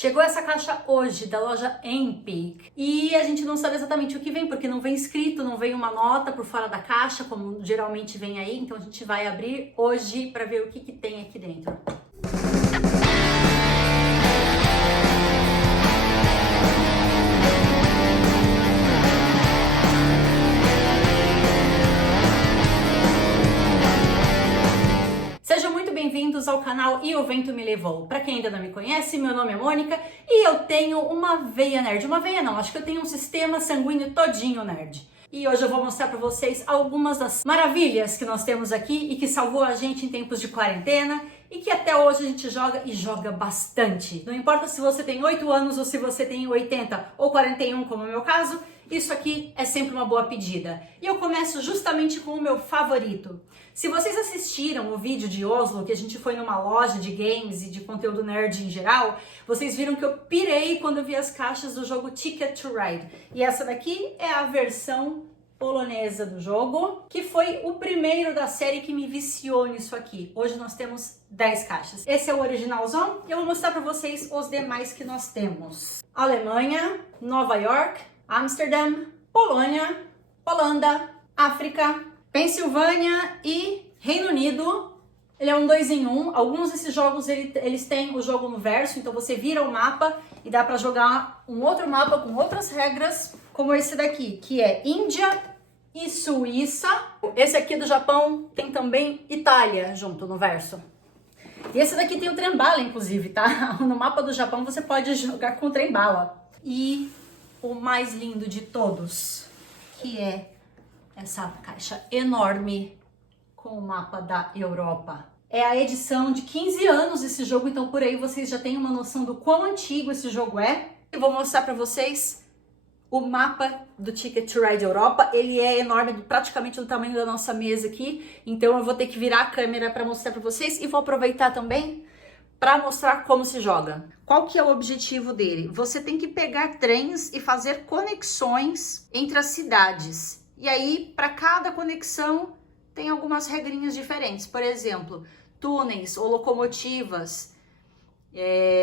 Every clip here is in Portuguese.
Chegou essa caixa hoje da loja Empik e a gente não sabe exatamente o que vem, porque não vem escrito, não vem uma nota por fora da caixa, como geralmente vem aí. Então a gente vai abrir hoje para ver o que tem aqui dentro. Sejam muito bem-vindos ao canal E o Vento Me Levou. Para quem ainda não me conhece, meu nome é Mônica e eu tenho uma veia nerd. Uma veia não, acho que eu tenho um sistema sanguíneo todinho nerd. E hoje eu vou mostrar para vocês algumas das maravilhas que nós temos aqui e que salvou a gente em tempos de quarentena e que até hoje a gente joga e joga bastante. Não importa se você tem 8 anos ou se você tem 80 ou 41, como é o meu caso, isso aqui é sempre uma boa pedida. E eu começo justamente com o meu favorito. Se vocês assistiram o vídeo de Oslo, que a gente foi numa loja de games e de conteúdo nerd em geral, vocês viram que eu pirei quando eu vi as caixas do jogo Ticket to Ride. E essa daqui é a versão polonesa do jogo, que foi o primeiro da série que me viciou nisso aqui. Hoje nós temos 10 caixas. Esse é o originalzão e eu vou mostrar para vocês os demais que nós temos. Alemanha, Nova York, Amsterdã, Polônia, Holanda, África, Pensilvânia e Reino Unido. Ele é um 2 em 1. Alguns desses jogos eles têm o jogo no verso, então você vira o mapa e dá para jogar um outro mapa com outras regras, como esse daqui, que é Índia e Suíça. Esse aqui do Japão tem também Itália junto no verso. E esse daqui tem o trem-bala, inclusive, tá? No mapa do Japão você pode jogar com o trem-bala. E o mais lindo de todos, que é essa caixa enorme com o mapa da Europa. É a edição de 15 anos desse jogo, então por aí vocês já têm uma noção do quão antigo esse jogo é. Eu vou mostrar para vocês o mapa do Ticket to Ride Europa. Ele é enorme, praticamente do tamanho da nossa mesa aqui, então eu vou ter que virar a câmera para mostrar para vocês e vou aproveitar também para mostrar como se joga. Qual que é o objetivo dele? Você tem que pegar trens e fazer conexões entre as cidades. E aí, para cada conexão, tem algumas regrinhas diferentes. Por exemplo, túneis ou locomotivas.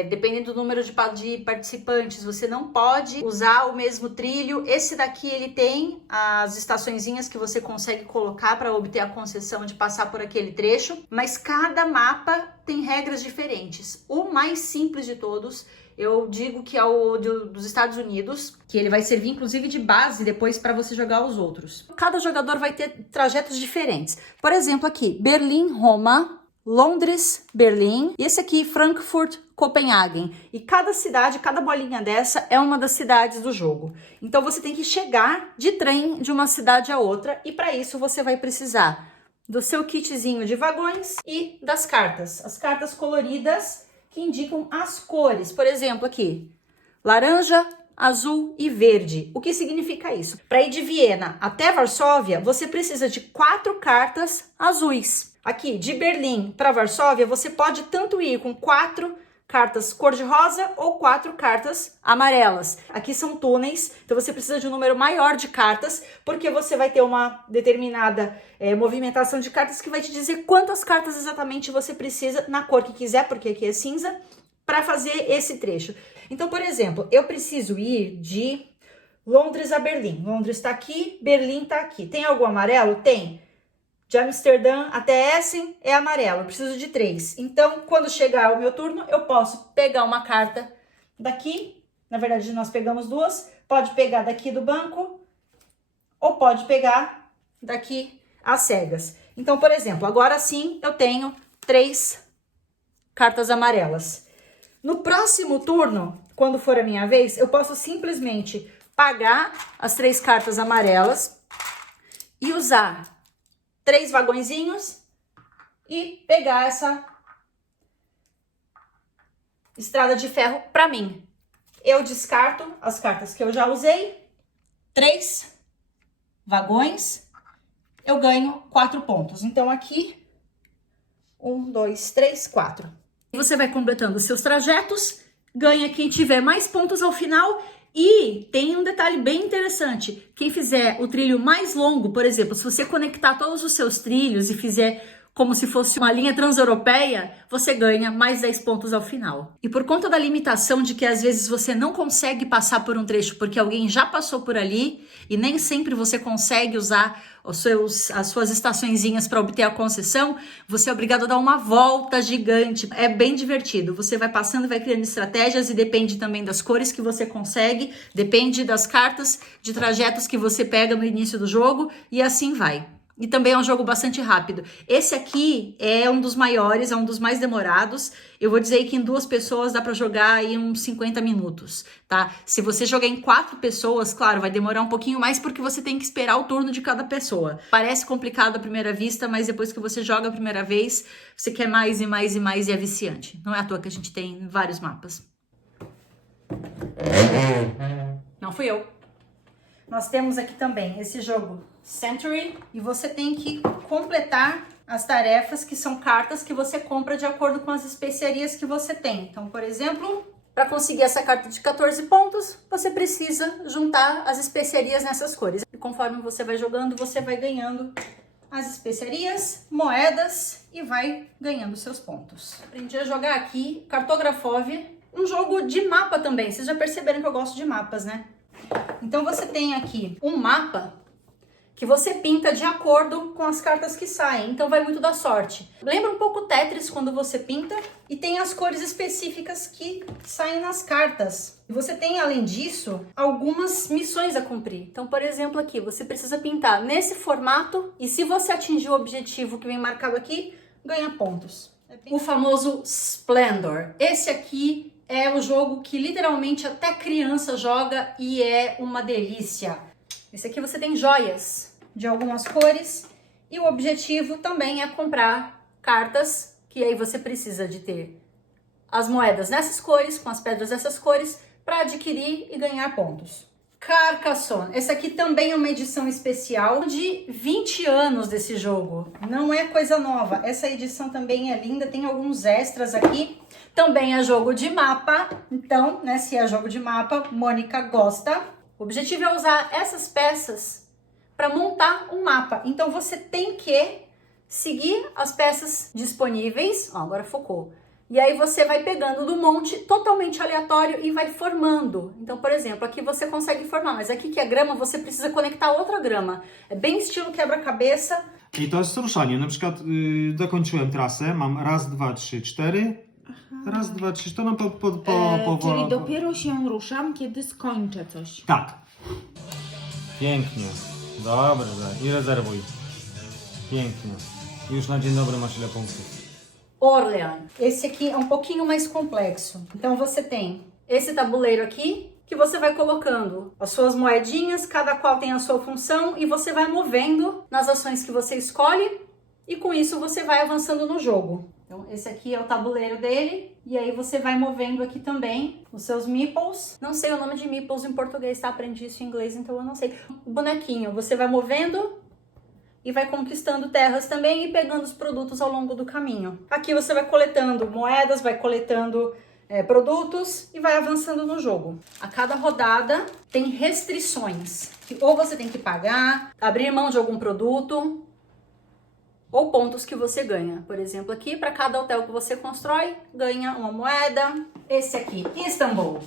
Dependendo do número de participantes, você não pode usar o mesmo trilho. Esse daqui ele tem as estaçõezinhas que você consegue colocar para obter a concessão de passar por aquele trecho, mas cada mapa tem regras diferentes. O mais simples de todos, eu digo que é o dos Estados Unidos, que ele vai servir inclusive de base depois para você jogar os outros. Cada jogador vai ter trajetos diferentes. Por exemplo, aqui, Berlim-Roma, Londres, Berlim, e esse aqui, Frankfurt, Copenhagen. E cada cidade, cada bolinha dessa é uma das cidades do jogo. Então você tem que chegar de trem de uma cidade a outra, e para isso você vai precisar do seu kitzinho de vagões e das cartas. As cartas coloridas que indicam as cores. Por exemplo, aqui, laranja, azul e verde. O que significa isso? Para ir de Viena até Varsóvia, você precisa de 4 cartas azuis. Aqui, de Berlim para Varsóvia, você pode tanto ir com 4 cartas cor-de-rosa ou 4 cartas amarelas. Aqui são túneis, então você precisa de um número maior de cartas, porque você vai ter uma determinada movimentação de cartas que vai te dizer quantas cartas exatamente você precisa, na cor que quiser, porque aqui é cinza, para fazer esse trecho. Então, por exemplo, eu preciso ir de Londres a Berlim. Londres está aqui, Berlim está aqui. Tem algum amarelo? Tem. De Amsterdã até Essen é amarelo, eu preciso de 3. Então, quando chegar o meu turno, eu posso pegar uma carta daqui. Na verdade, nós pegamos 2. Pode pegar daqui do banco ou pode pegar daqui às cegas. Então, por exemplo, agora sim eu tenho 3 cartas amarelas. No próximo turno, quando for a minha vez, eu posso simplesmente pagar as 3 cartas amarelas e usar 3 vagõezinhos e pegar essa estrada de ferro para mim. Eu descarto as cartas que eu já usei, 3 vagões, eu ganho 4 pontos. Então aqui, 1, 2, 3, 4. Você vai completando os seus trajetos, ganha quem tiver mais pontos ao final. E tem um detalhe bem interessante, quem fizer o trilho mais longo, por exemplo, se você conectar todos os seus trilhos e fizer como se fosse uma linha transeuropeia, você ganha mais 10 pontos ao final. E por conta da limitação de que às vezes você não consegue passar por um trecho porque alguém já passou por ali e nem sempre você consegue usar as suas estaçõezinhas para obter a concessão, você é obrigado a dar uma volta gigante. É bem divertido. Você vai passando e vai criando estratégias e depende também das cores que você consegue, depende das cartas de trajetos que você pega no início do jogo e assim vai. E também é um jogo bastante rápido. Esse aqui é um dos maiores, é um dos mais demorados. Eu vou dizer que em 2 pessoas dá para jogar aí uns 50 minutos, tá? Se você jogar em 4 pessoas, claro, vai demorar um pouquinho mais porque você tem que esperar o turno de cada pessoa. Parece complicado à primeira vista, mas depois que você joga a primeira vez, você quer mais e mais e mais e é viciante. Não é à toa que a gente tem vários mapas. Não fui eu. Nós temos aqui também esse jogo Century e você tem que completar as tarefas que são cartas que você compra de acordo com as especiarias que você tem. Então, por exemplo, para conseguir essa carta de 14 pontos, você precisa juntar as especiarias nessas cores. E conforme você vai jogando, você vai ganhando as especiarias, moedas e vai ganhando seus pontos. Aprendi a jogar aqui Cartografov, um jogo de mapa também. Vocês já perceberam que eu gosto de mapas, né? Então você tem aqui um mapa que você pinta de acordo com as cartas que saem, então vai muito da sorte. Lembra um pouco Tetris quando você pinta e tem as cores específicas que saem nas cartas. Você tem, além disso, algumas missões a cumprir. Então, por exemplo, aqui você precisa pintar nesse formato e se você atingir o objetivo que vem marcado aqui, ganha pontos. O famoso Splendor. Esse aqui é o jogo que literalmente até criança joga e é uma delícia. Esse aqui você tem joias de algumas cores e o objetivo também é comprar cartas, que aí você precisa de ter as moedas nessas cores, com as pedras dessas cores, para adquirir e ganhar pontos. Carcassonne. Esse aqui também é uma edição especial de 20 anos desse jogo. Não é coisa nova. Essa edição também é linda, tem alguns extras aqui. Também é jogo de mapa. Então, né, se é jogo de mapa, Mônica gosta. O objetivo é usar essas peças para montar um mapa. Então, você tem que seguir as peças disponíveis. Ó, agora focou. E aí você vai pegando do monte totalmente aleatório e vai formando. Então, por exemplo, aqui você consegue formar, mas aqui que é grama, você precisa conectar outra grama. É bem estilo quebra-cabeça. I to jest ruszanie. Na przykład dokończyłem trasę, mam raz, dwa, trzy, cztery. Raz, dwa, trzy, to nam Czyli dopiero się ruszam, kiedy skończę coś. Tak. Pięknie. Dobrze. I rezerwuj. Pięknie. Już na dzień dobry masz ile punktów. Orleans. Esse aqui é um pouquinho mais complexo. Então você tem esse tabuleiro aqui, que você vai colocando as suas moedinhas, cada qual tem a sua função, e você vai movendo nas ações que você escolhe, e com isso você vai avançando no jogo. Então esse aqui é o tabuleiro dele, e aí você vai movendo aqui também os seus meeples. Não sei o nome de meeples em português, tá? Aprendi isso em inglês, então eu não sei. O bonequinho, você vai movendo e vai conquistando terras também e pegando os produtos ao longo do caminho. Aqui você vai coletando moedas, vai coletando produtos e vai avançando no jogo. A cada rodada tem restrições, que ou você tem que pagar, abrir mão de algum produto, ou pontos que você ganha. Por exemplo, aqui, para cada hotel que você constrói, ganha uma moeda. Esse aqui, Istanbul.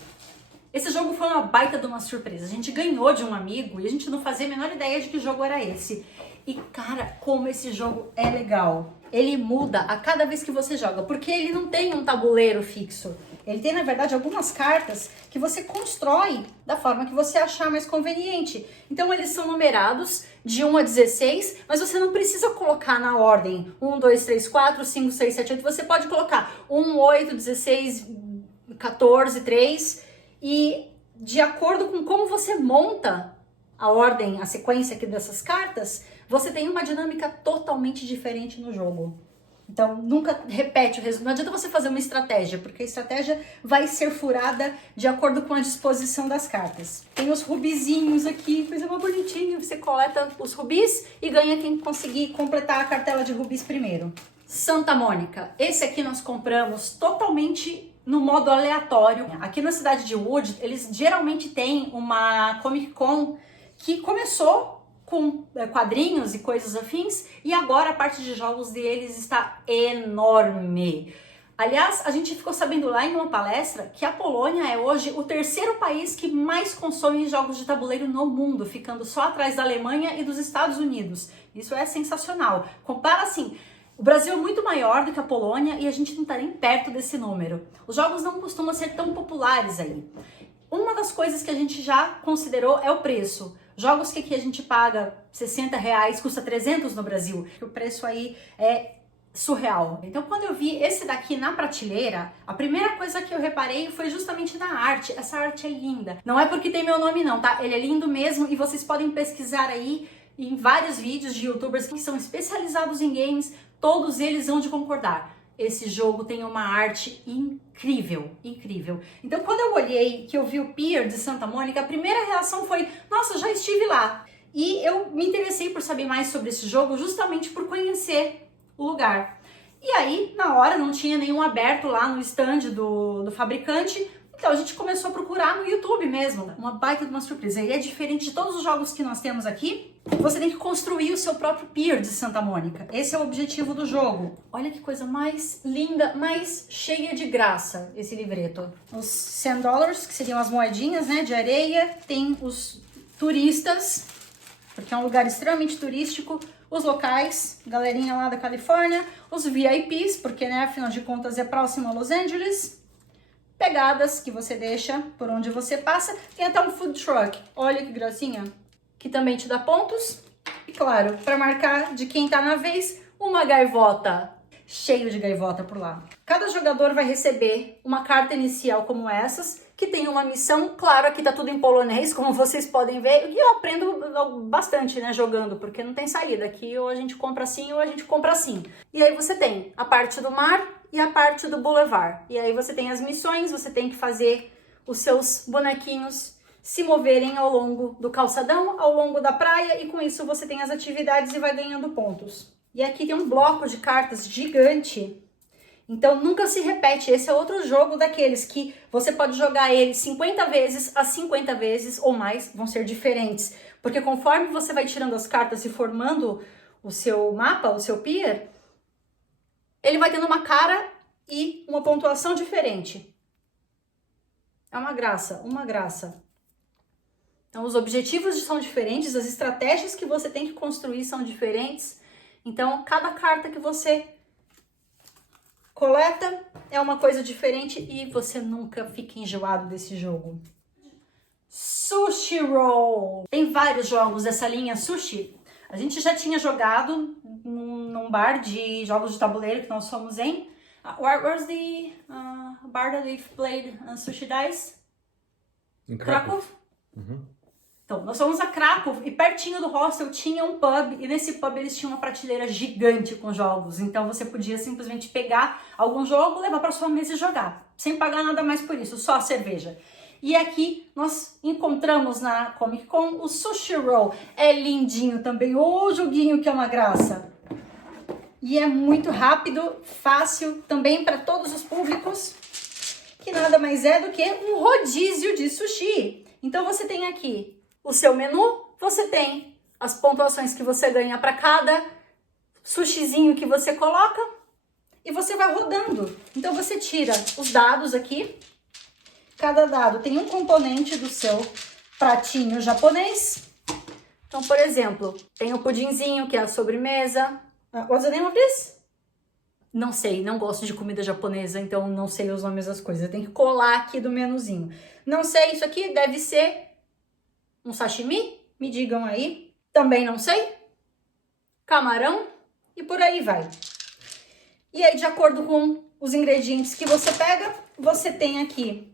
Esse jogo foi uma baita de uma surpresa. A gente ganhou de um amigo e a gente não fazia a menor ideia de que jogo era esse. E, cara, como esse jogo é legal. Ele muda a cada vez que você joga, porque ele não tem um tabuleiro fixo. Ele tem, na verdade, algumas cartas que você constrói da forma que você achar mais conveniente. Então, eles são numerados de 1 a 16, mas você não precisa colocar na ordem 1, 2, 3, 4, 5, 6, 7, 8. Você pode colocar 1, 8, 16, 14, 3. E de acordo com como você monta a ordem, a sequência aqui dessas cartas, você tem uma dinâmica totalmente diferente no jogo. Então, nunca repete o resultado. Não adianta você fazer uma estratégia, porque a estratégia vai ser furada de acordo com a disposição das cartas. Tem os rubizinhos aqui, coisa mais bonitinha. Você coleta os rubis e ganha quem conseguir completar a cartela de rubis primeiro. Santa Mônica. Esse aqui nós compramos totalmente no modo aleatório. Aqui na cidade de Wood, eles geralmente têm uma Comic Con que começou com quadrinhos e coisas afins, e agora a parte de jogos deles está enorme. Aliás, a gente ficou sabendo lá em uma palestra que a Polônia é hoje o terceiro país que mais consome jogos de tabuleiro no mundo, ficando só atrás da Alemanha e dos Estados Unidos. Isso é sensacional. Compara assim, o Brasil é muito maior do que a Polônia e a gente não está nem perto desse número. Os jogos não costumam ser tão populares aí. Uma das coisas que a gente já considerou é o preço. Jogos que aqui a gente paga R$60, custa 300 no Brasil. O preço aí é surreal. Então, quando eu vi esse daqui na prateleira, a primeira coisa que eu reparei foi justamente na arte. Essa arte é linda. Não é porque tem meu nome não, tá? Ele é lindo mesmo e vocês podem pesquisar aí em vários vídeos de youtubers que são especializados em games. Todos eles vão de concordar. Esse jogo tem uma arte incrível, incrível. Então, quando eu olhei, que eu vi o Pier de Santa Mônica, a primeira reação foi, nossa, já estive lá. E eu me interessei por saber mais sobre esse jogo justamente por conhecer o lugar. E aí, na hora, não tinha nenhum aberto lá no stand do fabricante, então a gente começou a procurar no YouTube mesmo. Uma baita de uma surpresa. E é diferente de todos os jogos que nós temos aqui, você tem que construir o seu próprio Pier de Santa Mônica. Esse é o objetivo do jogo. Olha que coisa mais linda, mais cheia de graça esse livreto. Os $100, que seriam as moedinhas, né, de areia. Tem os turistas, porque é um lugar extremamente turístico. Os locais, galerinha lá da Califórnia. Os VIPs, porque, né, afinal de contas é próximo a Los Angeles. Pegadas que você deixa por onde você passa. Tem até um food truck. Olha que gracinha. Que também te dá pontos. E claro, para marcar de quem tá na vez, uma gaivota. Cheio de gaivota por lá. Cada jogador vai receber uma carta inicial como essas, que tem uma missão. Claro, aqui tá tudo em polonês, como vocês podem ver. E eu aprendo bastante, né, jogando, porque não tem saída. Aqui ou a gente compra assim ou a gente compra assim. E aí você tem a parte do mar e a parte do boulevard. E aí você tem as missões, você tem que fazer os seus bonequinhos se moverem ao longo do calçadão, ao longo da praia, e com isso você tem as atividades e vai ganhando pontos. E aqui tem um bloco de cartas gigante, então nunca se repete. Esse é outro jogo daqueles que você pode jogar ele 50 vezes, as 50 vezes ou mais vão ser diferentes, porque conforme você vai tirando as cartas e formando o seu mapa, o seu pier, ele vai tendo uma cara e uma pontuação diferente. É uma graça, uma graça. Então, os objetivos são diferentes, as estratégias que você tem que construir são diferentes. Então, cada carta que você coleta é uma coisa diferente e você nunca fica enjoado desse jogo. Sushi Roll. Tem vários jogos dessa linha Sushi. A gente já tinha jogado num bar de jogos de tabuleiro que nós fomos em. Where's the bar that we've played Sushi Dice? Em Krakow? Uhum. Então, nós fomos a Krakow e pertinho do hostel tinha um pub, e nesse pub eles tinham uma prateleira gigante com jogos. Então você podia simplesmente pegar algum jogo, levar para sua mesa e jogar, sem pagar nada mais por isso, só a cerveja. E aqui nós encontramos na Comic Con o Sushi Roll. É lindinho também, o joguinho que é uma graça. E é muito rápido, fácil, também para todos os públicos, que nada mais é do que um rodízio de sushi. Então você tem aqui o seu menu, você tem as pontuações que você ganha para cada sushizinho que você coloca e você vai rodando. Então você tira os dados aqui, cada dado tem um componente do seu pratinho japonês. Então, por exemplo, tem o pudinzinho, que é a sobremesa. What's the name of this? Não sei, não gosto de comida japonesa, então não sei os nomes das coisas. Eu tenho que colar aqui do menuzinho. Não sei, isso aqui deve ser um sashimi? Me digam aí. Também não sei. Camarão e por aí vai. E aí, de acordo com os ingredientes que você pega, você tem aqui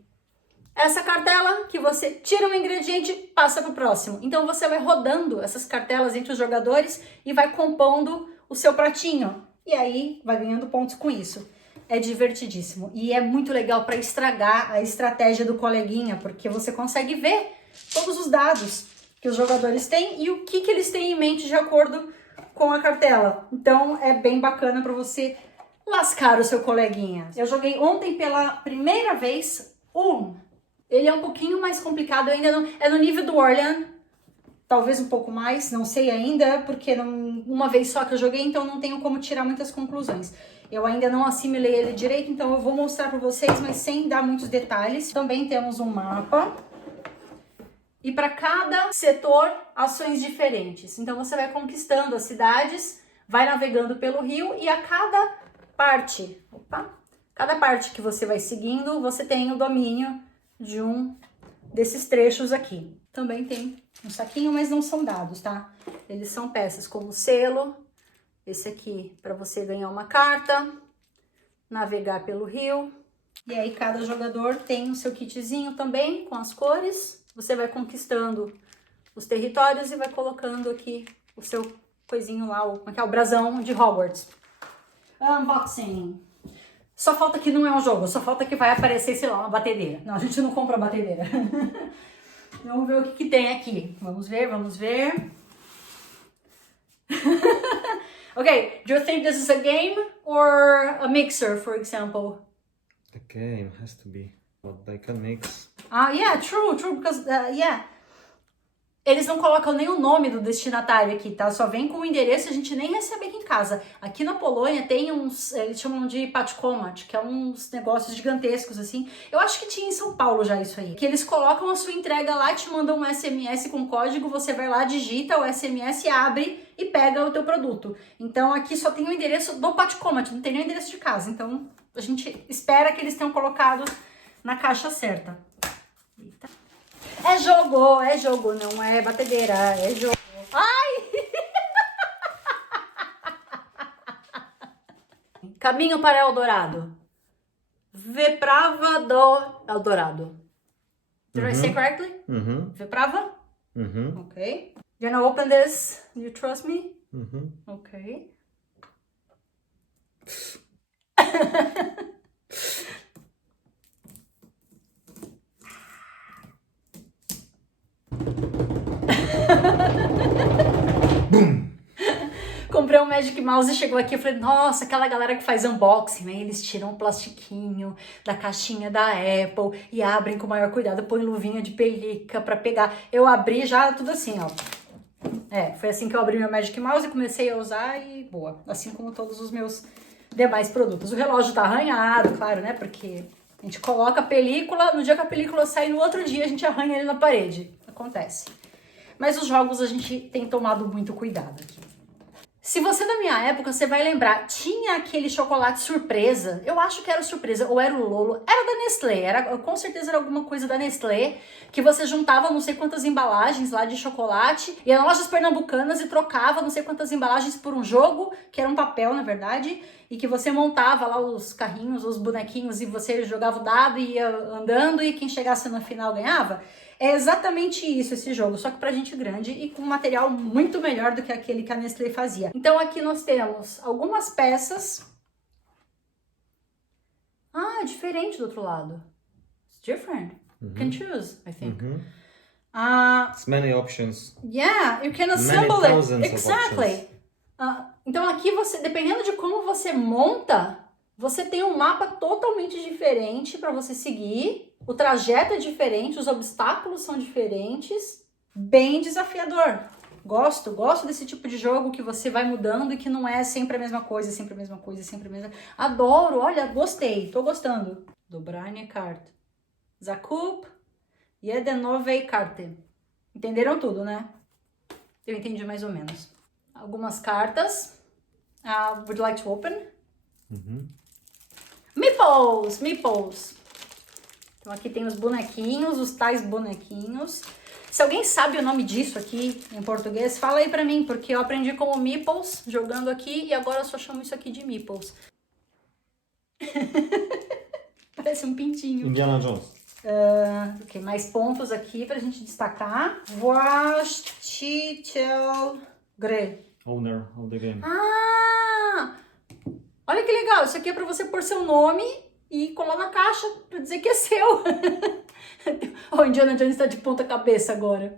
essa cartela que você tira um ingrediente e passa para o próximo. Então você vai rodando essas cartelas entre os jogadores e vai compondo o seu pratinho. E aí vai ganhando pontos com isso. É divertidíssimo. E é muito legal para estragar a estratégia do coleguinha, porque você consegue ver todos os dados que os jogadores têm e o que eles têm em mente de acordo com a cartela. Então é bem bacana para você lascar o seu coleguinha. Eu joguei ontem pela primeira vez. Ele é um pouquinho mais complicado, ainda não, é no nível do Orleans. talvez um pouco mais, não sei ainda, porque uma vez só que eu joguei, então não tenho como tirar muitas conclusões. Eu ainda não assimilei ele direito, então eu vou mostrar para vocês, mas sem dar muitos detalhes. Também temos um mapa. E para cada setor, ações diferentes. Então você vai conquistando as cidades, vai navegando pelo rio e a cada parte, cada parte que você vai seguindo, você tem o domínio de um desses trechos aqui. Também tem um saquinho, mas não são dados, tá? Eles são peças como selo, esse aqui para você ganhar uma carta, navegar pelo rio. E aí cada jogador tem o seu kitzinho também com as cores. Você vai conquistando os territórios e vai colocando aqui o seu coisinho lá, o brasão de Hogwarts. Unboxing. Só falta que não é um jogo, só falta que vai aparecer, sei lá, uma batedeira. Não, a gente não compra batedeira. Vamos ver o que tem aqui. Vamos ver, vamos ver. Okay, do you think this is a game or a mixer, for example? The game has to be what they can mix. Yeah, true, because, yeah. Eles não colocam nem o nome do destinatário aqui, tá? Só vem com o endereço, a gente nem recebe aqui em casa. Aqui na Polônia tem uns, eles chamam de paczkomat, que é uns negócios gigantescos, assim. Eu acho que tinha em São Paulo já isso aí. Que eles colocam a sua entrega lá, te mandam um SMS com código, você vai lá, digita o SMS, abre e pega o teu produto. Então aqui só tem o endereço do paczkomat, não tem nem o endereço de casa. Então a gente espera que eles tenham colocado na caixa certa. Eita. É jogo, não é batedeira, é jogo. Ai! Caminho para Eldorado. Vyprava do Eldorado. Did I say correctly? Vyprava? Okay. You're gonna open this? You trust me? Okay. Comprei um Magic Mouse e chegou aqui, eu falei, nossa, aquela galera que faz unboxing, né? Eles tiram o plastiquinho da caixinha da Apple e abrem com o maior cuidado, põe luvinha de pelica pra pegar. Eu abri já tudo assim, ó. Foi assim que eu abri meu Magic Mouse e comecei a usar e boa. Assim como todos os meus demais produtos. O relógio tá arranhado, claro, né? Porque a gente coloca a película, no dia que a película sai, no outro dia a gente arranha ele na parede. Acontece. Mas os jogos a gente tem tomado muito cuidado aqui. Se você é da minha época, você vai lembrar, tinha aquele chocolate surpresa, eu acho que era surpresa, ou era o Lolo, era da Nestlé, com certeza era alguma coisa da Nestlé, que você juntava não sei quantas embalagens lá de chocolate, ia nas lojas pernambucanas e trocava não sei quantas embalagens por um jogo, que era um papel, na verdade, e que você montava lá os carrinhos, os bonequinhos, e você jogava o dado e ia andando, e quem chegasse no final ganhava. É exatamente isso, esse jogo, só que pra gente grande e com um material muito melhor do que aquele que a Nestlé fazia. Então aqui nós temos algumas peças. É diferente do outro lado. It's different. You can choose, I think. It's many options. Yeah, you can assemble it. Exactly. Então aqui você, dependendo de como você monta, você tem um mapa totalmente diferente para você seguir. O trajeto é diferente, os obstáculos são diferentes. Bem desafiador. Gosto desse tipo de jogo que você vai mudando e que não é sempre a mesma coisa, sempre a mesma coisa, sempre a mesma... Adoro, olha, gostei, tô gostando. Dobranie kart. Zakup jedenowej karty. Entenderam tudo, né? Eu entendi mais ou menos. Algumas cartas. Would you like to open? Meeples. Então aqui tem os bonequinhos, os tais bonequinhos. Se alguém sabe o nome disso aqui em português, fala aí pra mim, porque eu aprendi como Meeples jogando aqui e agora eu só chamo isso aqui de Meeples. Parece um pintinho. Indiana Jones. Ok, mais pontos aqui pra gente destacar. Właściciel gry. Owner of the game. Olha que legal, isso aqui é pra você pôr seu nome e colar na caixa pra dizer que é seu. O Indiana Jones tá de ponta cabeça agora.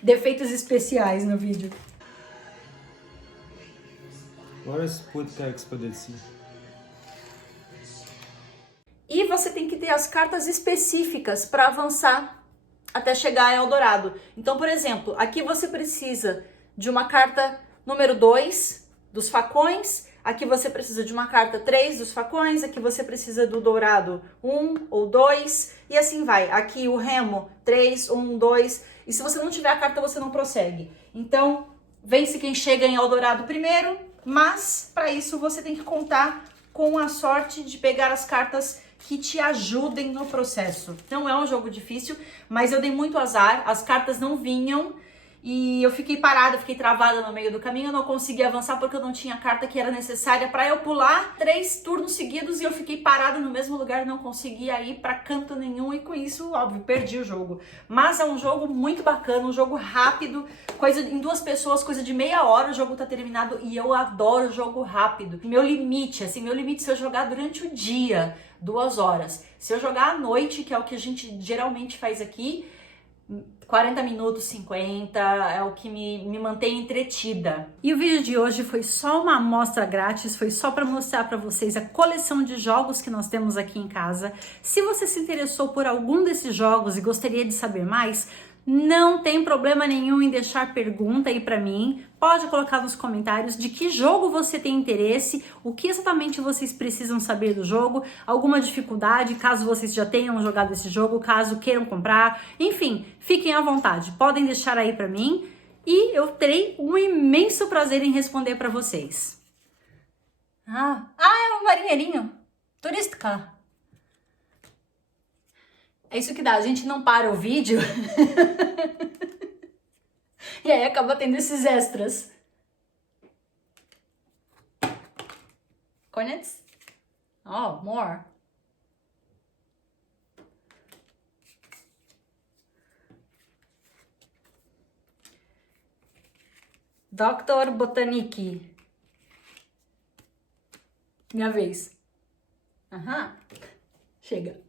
Defeitos especiais no vídeo. Where is Płytka Ekspedycji? E você tem que ter as cartas específicas para avançar até chegar a Eldorado. Então, por exemplo, aqui você precisa de uma carta número 2 dos facões, aqui você precisa de uma carta 3 dos facões, aqui você precisa do dourado 1 ou 2, e assim vai. Aqui o remo 3, 1, 2, e se você não tiver a carta, você não prossegue. Então, vence quem chega em Eldorado primeiro, mas para isso você tem que contar com a sorte de pegar as cartas que te ajudem no processo. Não é um jogo difícil, mas eu dei muito azar, as cartas não vinham e eu fiquei parada, fiquei travada no meio do caminho, eu não consegui avançar porque eu não tinha a carta que era necessária para eu pular 3 turnos seguidos e eu fiquei parada no mesmo lugar, não conseguia ir para canto nenhum e com isso, óbvio, perdi o jogo. Mas é um jogo muito bacana, um jogo rápido, coisa em 2 pessoas, coisa de meia hora o jogo tá terminado e eu adoro jogo rápido. Meu limite se eu jogar durante o dia, 2 horas. Se eu jogar à noite, que é o que a gente geralmente faz aqui, 40 minutos, 50, é o que me mantém entretida. E o vídeo de hoje foi só uma amostra grátis, foi só para mostrar para vocês a coleção de jogos que nós temos aqui em casa. Se você se interessou por algum desses jogos e gostaria de saber mais, não tem problema nenhum em deixar pergunta aí para mim. Pode colocar nos comentários de que jogo você tem interesse, o que exatamente vocês precisam saber do jogo, alguma dificuldade, caso vocês já tenham jogado esse jogo, caso queiram comprar. Enfim, fiquem à vontade, podem deixar aí para mim e eu terei um imenso prazer em responder para vocês. É um marinheirinho turística. É isso que dá, a gente não para o vídeo e aí acaba tendo esses extras. Koniec? Oh, more. Dr. Botaniki. Minha vez. Chega.